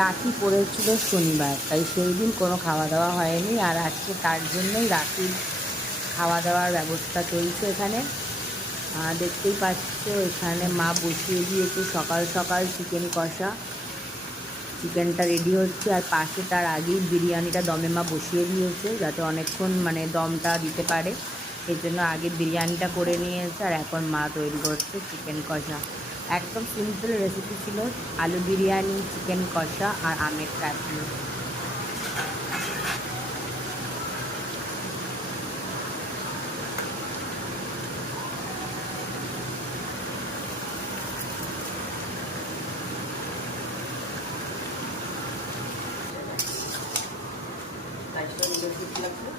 রাখি পড়েছিল শনিবার, তাই সেই দিন কোনো খাওয়া দাওয়া হয়নি। আর আজকে তার জন্যই রাখির খাওয়া দাওয়ার ব্যবস্থা চলছে এখানে। দেখতেই পাচ্ছ এখানে মা বসিয়ে দিয়েছে সকাল সকাল চিকেন কষা। চিকেনটা রেডি হচ্ছে, আর পাশে তার আগেই বিরিয়ানিটা দমে মা বসিয়ে দিয়েছে, যাতে অনেকক্ষণ মানে দমটা দিতে পারে। সেই জন্য আগে বিরিয়ানিটা করে নিয়েছে, আর এখন মা তৈরি করছে চিকেন কষা। একদম সিম্পল রেসিপি ছিল, আলু বিরিয়ানি, চিকেন কষা আর আমের চাটনি। তাই রেসিপি লাগবে।